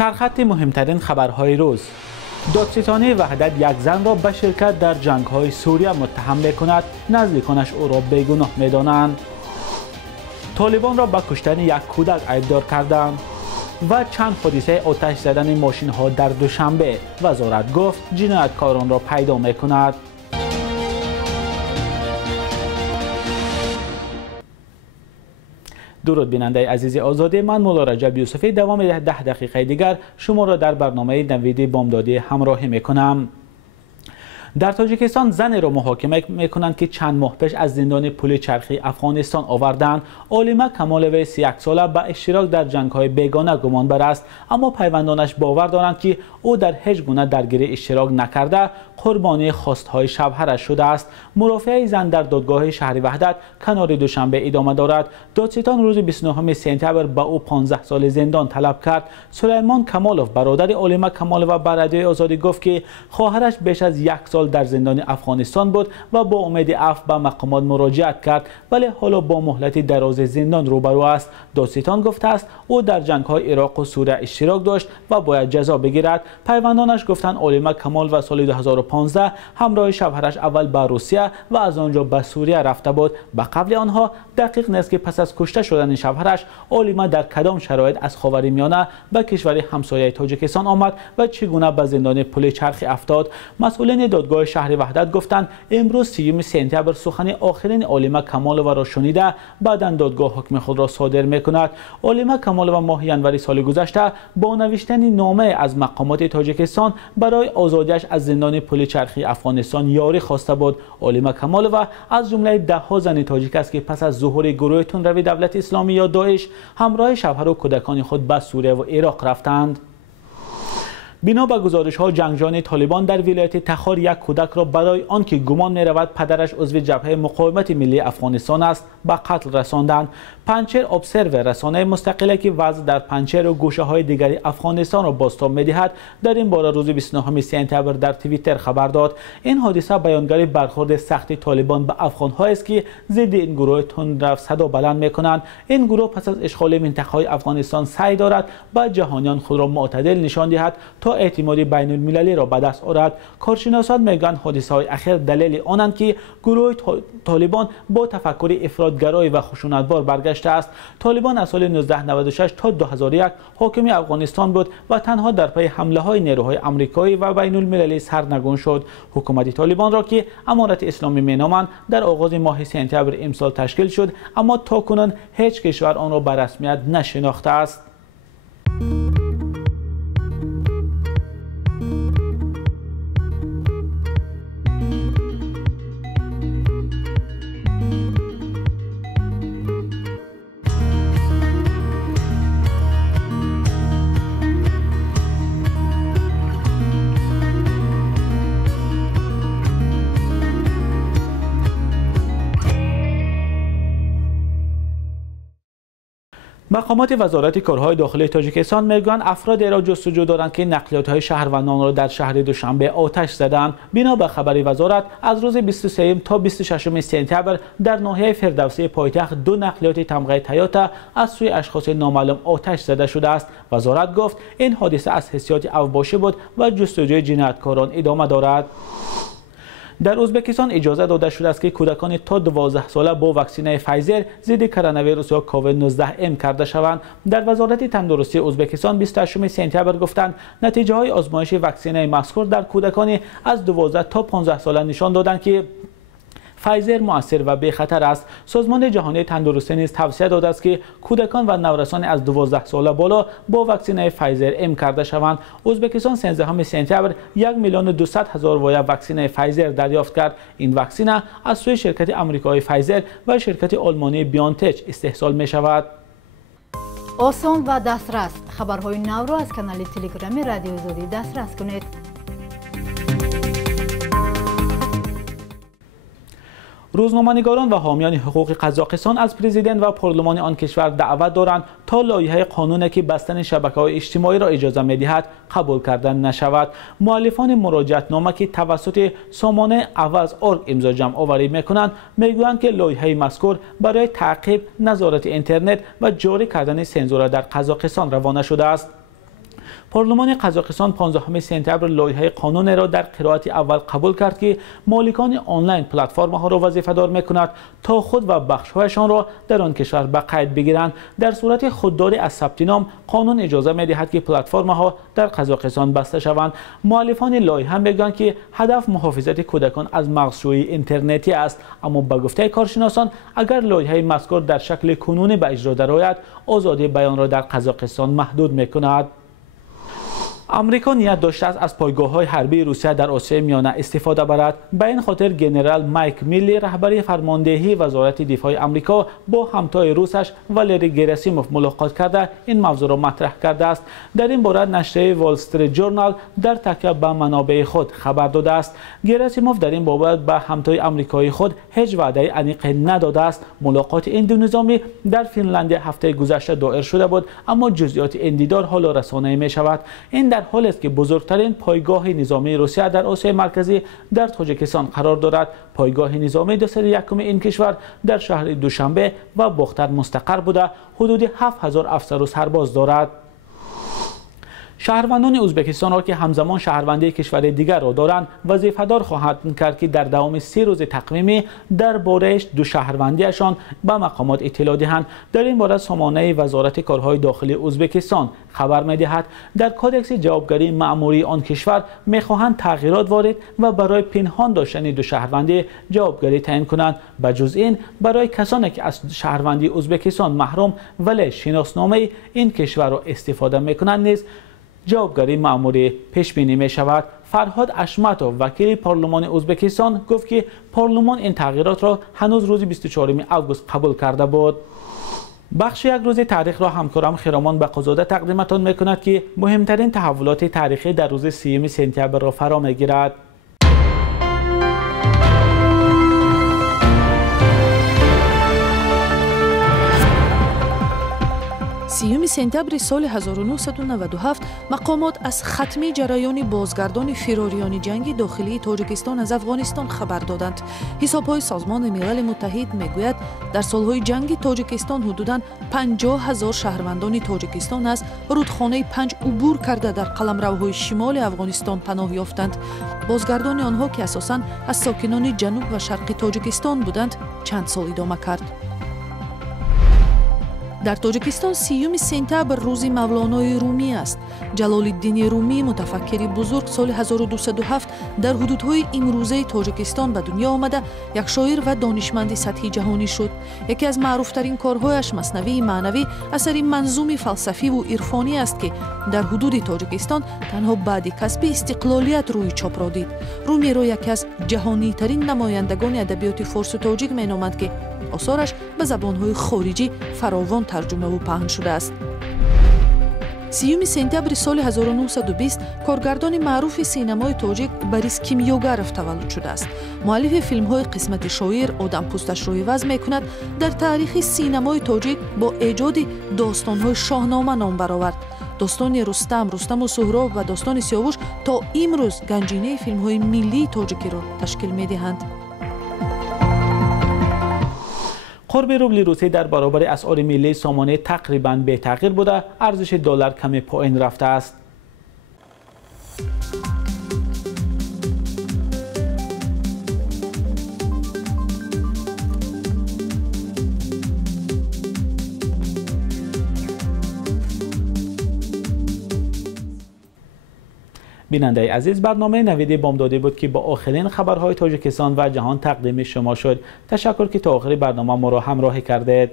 سرخط مهمترین خبرهای روز. دادستانی وحدت یک زن را به شرکت در جنگ‌های سوریه متهم می‌کند، نزدیکانش او را بیگناه می‌دانند. طالبان را به کشتن یک کودک ایبدار کردند و چند حادثه آتش زدن ماشین‌ها در دوشنبه. وزارت گفت جنایتکاران را پیدا می‌کند. درود بیننده عزیز آزاده، من مولا رجب یوسفی دوام 10 دقیقه دیگر شما را در برنامه نوید بامدادی همراهی میکنم. در تاجیکستان زنی را محاکمه میکنند که چند ماه پیش از زندان پل چرخی افغانستان آوردند. عالمه کمالوی 31 ساله به اشتراک در جنگ‌های بیگانه گمانبر است، اما پیوندانش باور دارند که او در هیچ گونه درگیری اشتراک نکرده قربانی خواست‌های شوهرش شده است. مرافعه زن در دادگاه شهر وحدت کنار دوشنبه ادامه دارد. دادستان روز 29 سپتامبر به او 15 سال زندان طلب کرد. سلیمان کمالوف برادر عالمه کمالوف به رادیوی آزادی گفت که خواهرش بیش از 1 سال در زندان افغانستان بود و با امید عفو به مقامات مراجعت کرد، ولی حالا با مهلت دراز زندان روبرو است. دادستان گفته است او در جنگ‌های عراق و سوریه اشتراک داشت و باید جزا بگیرد. پیوندانش گفتند عالمه کمال و سال 2015 همراه شوهرش اول به روسیه و از آنجا به سوریه رفته بود. به قبل آنها دقیق نیست که پس از کشته شدن شوهرش عالمه در کدام شرایط از خاورمیانه به کشور همسایه تاجیکستان آمد و چگونه به زندان پل چرخی افتاد. مسئولین دادگاه شهر وحدت گفتند امروز 30 سپتامبر سخن آخرین عالمه کمالوف را شنیده بعداً دادگاه حکم خود را صادر میکند. عالمه کمالوف ماه ینوری سال گذشته با نوشتن نامه از مقامات تاجیکستان برای آزادیش از زندان پل چرخی افغانستان یاری خواسته بود. عالمه کمالوف از جمله 10 زن تاجیک است که پس از ظهور گروه تندروی دولت اسلامی یا داعش همراه شوهر و کودکان خود به سوریه و عراق رفتند. بنا به گزارش‌ها جنگجویان طالبان در ولایت تخار یک کودک را برای آنکه گمان می‌رود پدرش عضو جبهه مقاومت ملی افغانستان است به قتل رساندند. پنچر ابزرور رسانه مستقله که وضع در پنچر و گوشه‌های دیگری افغانستان را بازتاب می‌دهد در این باره روز 29 سپتامبر در توییتر خبر داد. این حادثه بیانگر برخورد سخت طالبان به افغان‌ها است که ضد این گروه تندرو صدا بلند می‌کنند. این گروه پس از اشغال منطقه‌های افغانستان سعی دارد به جهانیان خود را معتدل نشان دهد تا اعتماد بین المللی را به دست آورد. کارشناسان میگویند حادثه‌های اخیر دلیل آنند که گروه طالبان با تفکر افراطگرای و خشونتبار برگشته است. طالبان از سال 1996 تا 2001 حاکم افغانستان بود و تنها در پی حمله‌های نیروهای آمریکایی و بین المللی سرنگون شد. حکومت طالبان را که امارت اسلامی مینامند در آغاز ماه سپتامبر امسال تشکیل شد، اما تاکنون هیچ کشور آن را به رسمیت نشناخته است. مقامات وزارت کارهای داخلی تاجیکستان میگویند افرادی را جستجو دارند که نقلیات‌های شهروندان را در شهر دوشنبه آتش زدند. بنا به خبر وزارت از روز 23 تا 26 سپتامبر در ناحیه فردوسی پایتخت 2 نقلیات تمغه تویوتا از سوی اشخاص نامعلوم آتش زده شده است. وزارت گفت این حادثه از حیثیت اوباشی بود و جستجوی جنایتکاران ادامه دارد. در ازبکستان اجازه داده شده است که کودکان تا 12 ساله با واکسینه فایزر ضد کرونا ویروس یا کووید 19 ام کرده شوند. در وزارت تندرستی ازبکستان 28 سپتامبر گفتند نتیجه های آزمایش واکسینه مذکور در کودکان از 12 تا 15 ساله نشان دادند که فایزر مؤثر و بی خطر است. سازمان جهانی تندرستی نیز توصیه داده است که کودکان و نورسان از 12 ساله بالا با واکسینه فایزر ام کرده شوند. ازبکستان 13 سپتامبر 1,200,000 وایه واکسینه فایزر دریافت کرد. این واکسینه از سوی شرکت آمریکایی فایزر و شرکت آلمانی بیانتچ استحصال می شود. آسان و دسترس خبرهای نو را از کانال تلگرامی رادیو آزادی دسترس کنید. روزنامه‌نگاران و حامیان حقوق قزاقستان از پرزیدنت و پارلمان آن کشور دعوت دارند تا لایحه قانونی که بستن شبکه‌های اجتماعی را اجازه می‌دهد قبول کردن نشود. مؤلفان مراجعتنامه که توسط سامانه عوض.org امضا جمع آوری می‌کنند می‌گویند که لایحه مذکور برای تعقیب نظارت اینترنت و جاری کردن سنزور در قزاقستان روانه شده است. پارلمان قزاقستان 15 سپتامبر لایحه قانون را در قرائت اول قبول کرد که مالکان آنلاین پلتفرم‌ها را وظیفه‌دار می‌کند تا خود و بخش‌هایشان را در آن کشور به قید بگیرند. در صورت خودداری از ثبت نام، قانون اجازه می‌دهد که پلتفرم‌ها در قزاقستان بسته شوند. مؤلفان لایحه می‌گویند که هدف محافظت کودکان از مغزشویی اینترنتی است، اما به گفته کارشناسان اگر لایحه مذکور در شکل کنونی به اجرا درآید، آزادی بیان را در قزاقستان محدود می‌کند. امریکا نیت داشته است از پایگاه‌های حربی روسیه در آسیای میانه استفاده برد. به این خاطر گنرال مایک میلی رهبری فرماندهی وزارت دفاع آمریکا با همتای روسش والری گراسیموف ملاقات کرده این موضوع را مطرح کرده است. در این باره نشریه وال استریت جورنال در تکیه به منابع خود خبر داده است. گراسیموف در این بابت به همتای آمریکایی خود هیچ وعده انیق نداده است. ملاقات این دو نظامی در فنلاند هفته گذشته دایر شده بود، اما جزئیات این دیدار حالا رسانه‌ای می شود. این در حالی است که بزرگترین پایگاه نظامی روسیه در آسیای مرکزی در تاجیکستان قرار دارد. پایگاه نظامی 201 این کشور در شهر دوشنبه و باختر مستقر بوده، حدود 7000 افسر و سرباز دارد. شهروندان ازبکستان را که همزمان شهروندی کشور دیگر را دارند وظیفه‌دار خواهند کرد که در دوام 3 روز تقویمی درباره دو شهروندیشان به مقامات اطلاع دهند. در این باره سامانه وزارت کارهای داخلی ازبکستان خبر می‌دهد در کدکس جوابگری مأموری آن کشور می‌خواهند تغییرات وارد و برای پنهان داشتن دو شهروندی جوابگری تعیین کنند. بجز این برای کسانی که از شهروندی ازبکستان محروم ولی شناسنامه این کشور را استفاده می‌کنند نیز جوابگری مأموری پیش بینی می شود. فرهاد اشمتو وکیل پارلمان ازبکستان گفت که پارلمان این تغییرات را هنوز روز 24 اوگوست قبول کرده بود. بخش یک روز تاریخ را همکارم خرامان بقازاده تقدیمتان می کند که مهمترین تحولات تاریخی در روز 3 سپتامبر را فرا می گیرد. 30 سپتامبر سال 1997 مقامات از ختمی جریان بازگردان فراریان جنگ داخلی تاجیکستان از افغانستان خبر دادند. حساب‌های سازمان ملل متحد میگوید در سالهای جنگ تاجیکستان حدوداً 50,000 شهروندان تاجیکستان از رودخانه 5 عبور کرده در قلمروهای شمال افغانستان پناه یافتند. بازگردان آنها که اساساً از ساکنان جنوب و شرق تاجیکستان بودند چند سال ادامه کرد. در تاجیکستان 30 سپتامبر روزی مولانای رومی است. جلال الدین رومی متفکری بزرگ سال 1207 در حدودهای امروزه تاجیکستان به دنیا آمده یک شاعر و دانشمند سطحی جهانی شد. یکی از معروفترین کارهایش مثنوی معنوی اثری منظوم فلسفی و عرفانی است که در حدود تاجیکستان تنها بعد کسب استقلالیت روی چاپ را دید. رومی را یکی از جهانی ترین نمایندگان ادبیات فارسی و تاجیک مینامند که آثارش به زبانهای خارجی فراوان ترجمه و پهن شده است. 30 سپتامبر سال 1920 کارگردان معروف سینمای تاجیک بریس کیمیوگرف تولد شده است. مؤلف فیلم‌های قسمت شاعر آدم پوستش را عوض می‌کند در تاریخ سینمای تاجیک با ایجاد داستان‌های شاهنامه نام برآورد. داستان رستم و سهراب و داستان سیاوش تا امروز گنجینه فیلم‌های ملی تاجیکی را تشکیل می‌دهند. قرب روبل روسی در برابر اسعار ملی سامانه تقریباً به تغییر بوده، ارزش دلار کمی پایین رفته است. بیننده عزیز، برنامه نوید بامدادی بود که با آخرین خبرهای تاجیکستان و جهان تقدیم شما شد. تشکر که تا آخر برنامه ما را همراهی کردید.